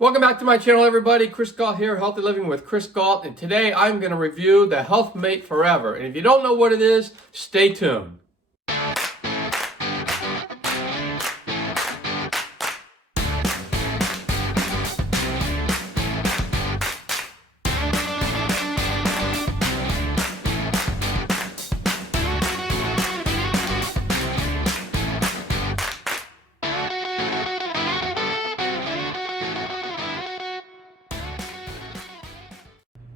Welcome back to my channel, everybody. Chris Galt here, Healthy Living with Chris Galt, and today I'm going to review the Health Mate Forever. And if you don't know what it is, stay tuned.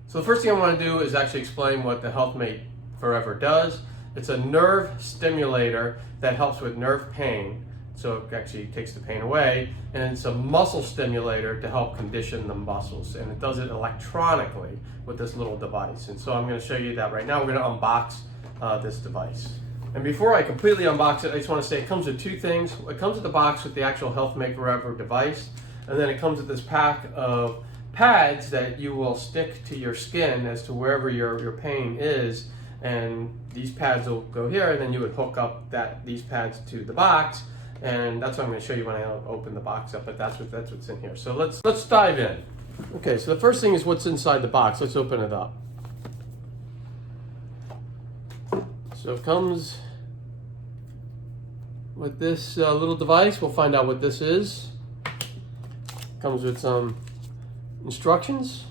So the first thing I want to do is actually explain what the Health Mate Forever does. It's a nerve stimulator that helps with nerve pain, so it actually takes the pain away, and it's a muscle stimulator to help condition the muscles, and it does it electronically with this little device. And so I'm going to show you that right now. We're going to unbox this device. And before I completely unbox it, I just want to say it comes with two things. It comes with the box with the actual Health Mate Forever device, and then it comes with this pack of pads that you will stick to your skin as to wherever your pain is, and these pads will go here, and then you would hook up these pads to the box, and that's what I'm going to show you when I open the box up. But that's what's in here. So let's dive in. Okay, so the first thing is what's inside the box. Let's open it up. So it comes with this little device. We'll find out what this is. Comes with some instructions,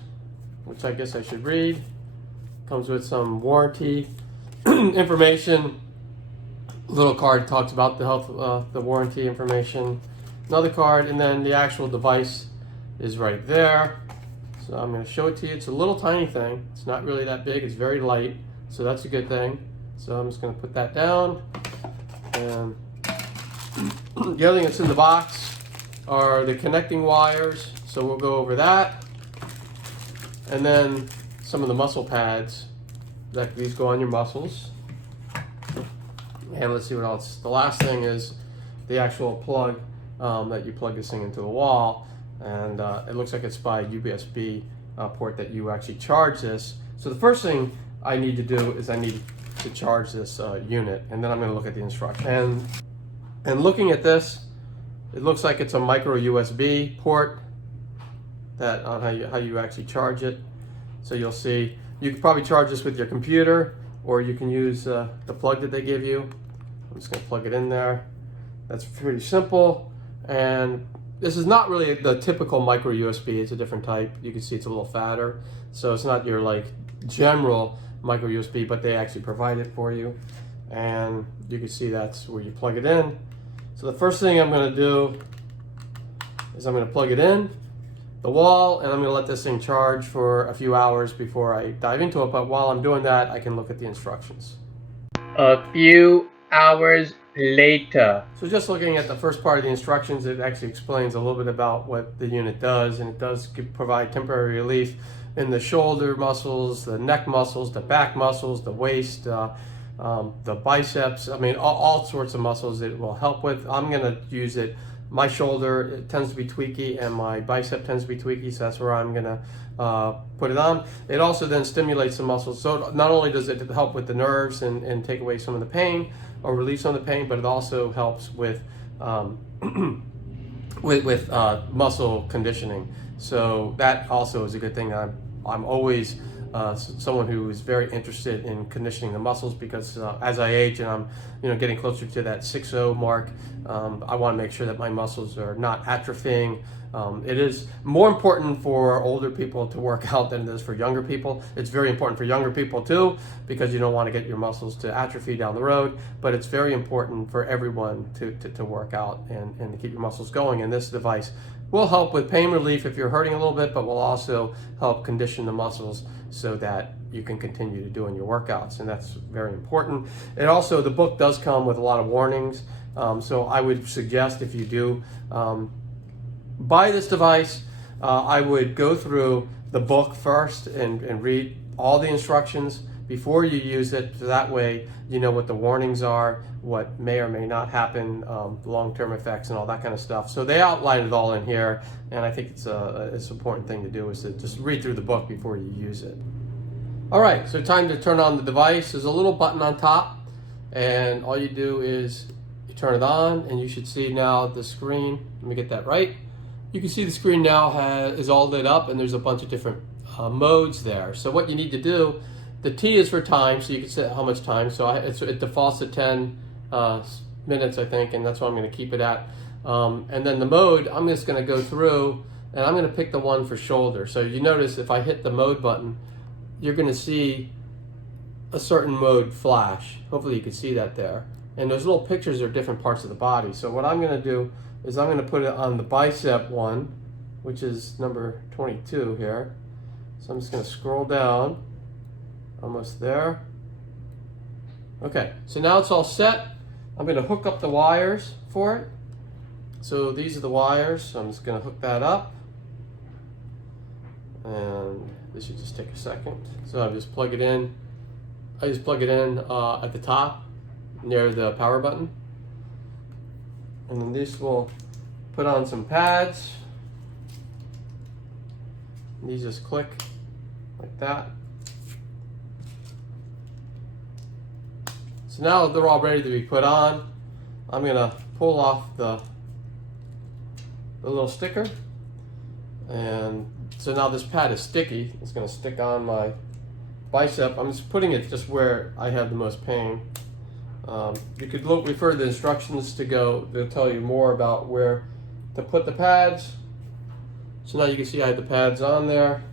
which I guess I should read. Comes with some warranty information. Little card talks about the warranty information. Another card, and then the actual device is right there. So I'm going to show it to you. It's a little tiny thing. It's not really that big. It's very light, so that's a good thing. So I'm just going to put that down. And the other thing that's in the box are the connecting wires. So we'll go over that. And then some of the muscle pads, like these go on your muscles. And let's see what else. The last thing is the actual plug that you plug this thing into the wall. And it looks like it's by USB port that you actually charge this. So the first thing I need to do is I need to charge this unit. And then I'm going to look at the instructions. And looking at this, it looks like it's a micro USB port that on how you actually charge it. So you'll see you can probably charge this with your computer, or you can use the plug that they give you. I'm just going to plug it in there. That's pretty simple, and this is not really the typical micro USB. It's a different type. You can see it's a little fatter, so it's not your like general micro USB, but they actually provide it for you, and you can see that's where you plug it in. So the first thing I'm going to do is I'm going to plug it in the wall, and I'm going to let this thing charge for a few hours before I dive into it. But while I'm doing that, I can look at the instructions. A few hours later. So just looking at the first part of the instructions, it actually explains a little bit about what the unit does, and it does provide temporary relief in the shoulder muscles, the neck muscles, the back muscles, the waist, the biceps. I mean, all sorts of muscles it will help with. I'm going to use it. My shoulder, it tends to be tweaky, and my bicep tends to be tweaky, so that's where I'm going to put it on. It also then stimulates the muscles. So not only does it help with the nerves and take away some of the pain or relieve some of the pain, but it also helps with muscle conditioning. So that also is a good thing. I'm always someone who is very interested in conditioning the muscles, because as I age and I'm getting closer to that 6-0 mark, I want to make sure that my muscles are not atrophying. It is more important for older people to work out than it is for younger people. It's very important for younger people too, because you don't want to get your muscles to atrophy down the road, but it's very important for everyone to work out and to keep your muscles going. And this device will help with pain relief if you're hurting a little bit, but will also help condition the muscles so that you can continue to doing your workouts, and that's very important. And also, the book does come with a lot of warnings, so I would suggest if you do buy this device, I would go through the book first and read all the instructions before you use it, so that way you know what the warnings are, what may or may not happen, long-term effects and all that kind of stuff. So they outline it all in here, and I think it's an important thing to do is to just read through the book before you use it. All right, so time to turn on the device. There's a little button on top, and all you do is you turn it on, and you should see now the screen. Let me get that right. you can see the screen now is all lit up, and there's a bunch of different modes there. So what you need to do, the T is for time, so you can set how much time. So it defaults to 10 minutes, I think, and that's what I'm going to keep it at. And then the mode, I'm just going to go through, and I'm going to pick the one for shoulder. So you notice if I hit the mode button, you're going to see a certain mode flash. Hopefully you can see that there. And those little pictures are different parts of the body. So what I'm going to do is I'm going to put it on the bicep one, which is number 22 here. So I'm just going to scroll down, almost there. Okay, so now it's all set. I'm going to hook up the wires for it. So these are the wires, so I'm just going to hook that up. And this should just take a second. So I just plug it in. I just plug it in at the top near the power button. And then this will put on some pads. And these just click like that. So now they're all ready to be put on. I'm gonna pull off the little sticker. And so now this pad is sticky. It's gonna stick on my bicep. I'm just putting it just where I have the most pain. You could refer to the instructions to go. They'll tell you more about where to put the pads. So now you can see I have the pads on there,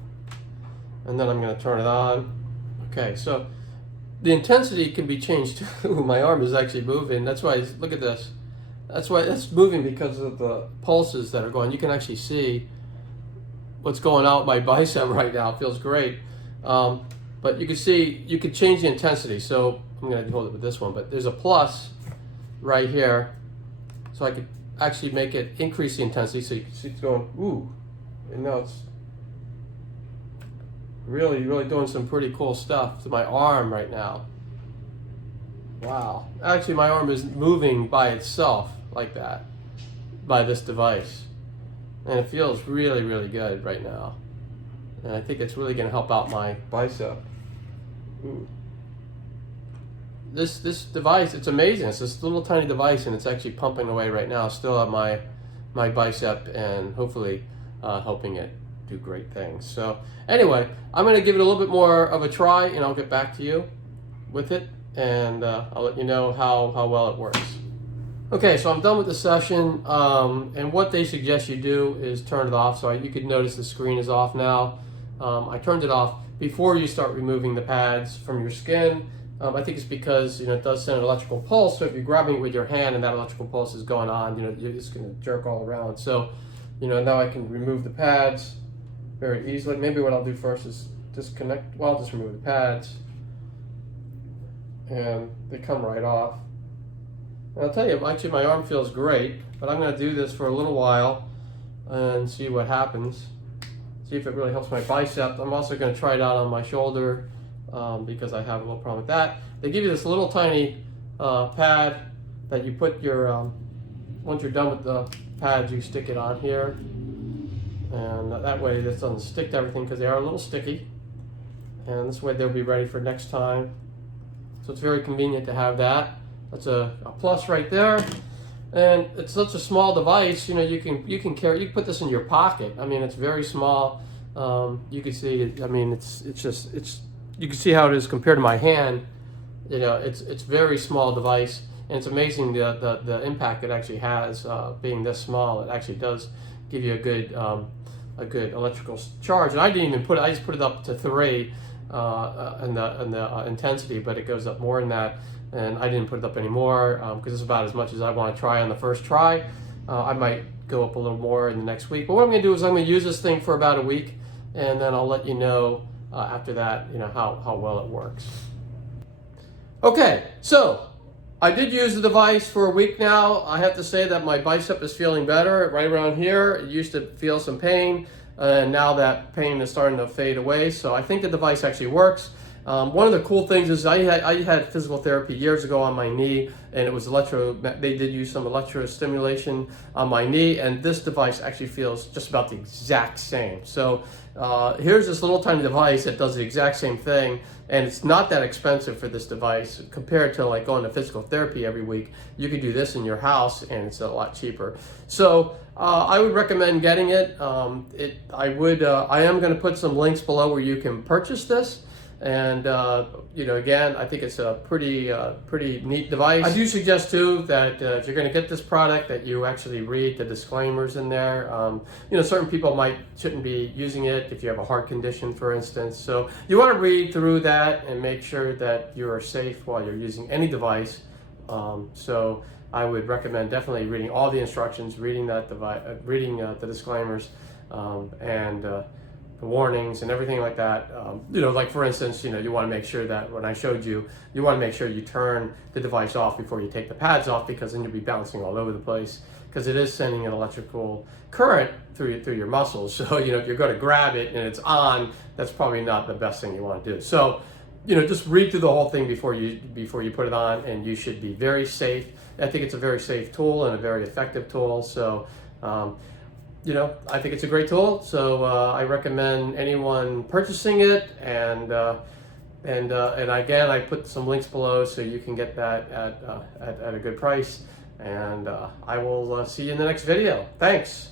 and then I'm going to turn it on. Okay, so the intensity can be changed too. My arm is actually moving. That's why, look at this. That's why it's moving, because of the pulses that are going. You can actually see what's going on with my bicep right now. It feels great. But you can see, you could change the intensity. So I'm going to hold it with this one, but there's a plus right here. So I could actually make it increase the intensity. So you can see it's going, ooh, and now it's really, really doing some pretty cool stuff to my arm right now. Wow. Actually, my arm is moving by itself like that, by this device. And it feels really, really good right now. And I think it's really going to help out my bicep. Ooh. This device, it's amazing. It's this little tiny device, and it's actually pumping away right now, still at my bicep, and hopefully helping it do great things. So anyway, I'm going to give it a little bit more of a try, and I'll get back to you with it, and I'll let you know how well it works. Okay, so I'm done with the session, and what they suggest you do is turn it off. So you could notice the screen is off now. I turned it off before you start removing the pads from your skin. I think it's because it does send an electrical pulse. So if you're grabbing it with your hand and that electrical pulse is going on, you're just going to jerk all around. So now I can remove the pads very easily. Maybe what I'll do first is disconnect. Well, I'll just remove the pads, and they come right off. And I'll tell you, actually my arm feels great, but I'm going to do this for a little while and see what happens. See if it really helps my bicep. I'm also going to try it out on my shoulder because I have a little problem with that. They give you this little tiny pad that you put your, once you're done with the pads, you stick it on here. And that way this doesn't stick to everything, because they are a little sticky. And this way they'll be ready for next time. So it's very convenient to have that. That's a plus right there. And it's such a small device, you can carry, you can put this in your pocket. I mean, it's very small. You can see it, I mean, you can see how it is compared to my hand. It's very small device, and it's amazing the impact it actually has, being this small. It actually does give you a good electrical charge. And I didn't even I just put it up to 3 in the intensity, but it goes up more than that. And I didn't put it up anymore because it's about as much as I want to try on the first try. I might go up a little more in the next week. But what I'm going to do is I'm going to use this thing for about a week, and then I'll let you know after that, how well it works. Okay, so I did use the device for a week now. I have to say that my bicep is feeling better right around here. It used to feel some pain, and now that pain is starting to fade away. So I think the device actually works. One of the cool things is I had physical therapy years ago on my knee, and it was they did use some electrostimulation on my knee, and this device actually feels just about the exact same. So here's this little tiny device that does the exact same thing, and it's not that expensive for this device compared to like going to physical therapy every week. You could do this in your house, and it's a lot cheaper. So I would recommend getting it. I am going to put some links below where you can purchase this. And again, I think it's a pretty neat device. I do suggest too that if you're going to get this product, that you actually read the disclaimers in there. Certain people shouldn't be using it if you have a heart condition, for instance. So you want to read through that and make sure that you are safe while you're using any device. So I would recommend definitely reading all the instructions, reading the disclaimers, and the warnings and everything like that. Like for instance, you want to make sure that when I showed you, you want to make sure you turn the device off before you take the pads off, because then you'll be bouncing all over the place, because it is sending an electrical current through your muscles. So if you're going to grab it and it's on, that's probably not the best thing you want to do. So just read through the whole thing before you put it on, and you should be very safe. I think it's a very safe tool and a very effective tool. So I think it's a great tool, so I recommend anyone purchasing it, and again, I put some links below so you can get that at a good price, and I will see you in the next video. Thanks.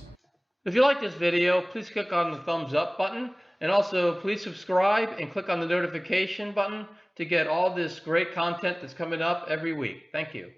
If you like this video, please click on the thumbs up button, and also please subscribe and click on the notification button to get all this great content that's coming up every week. Thank you.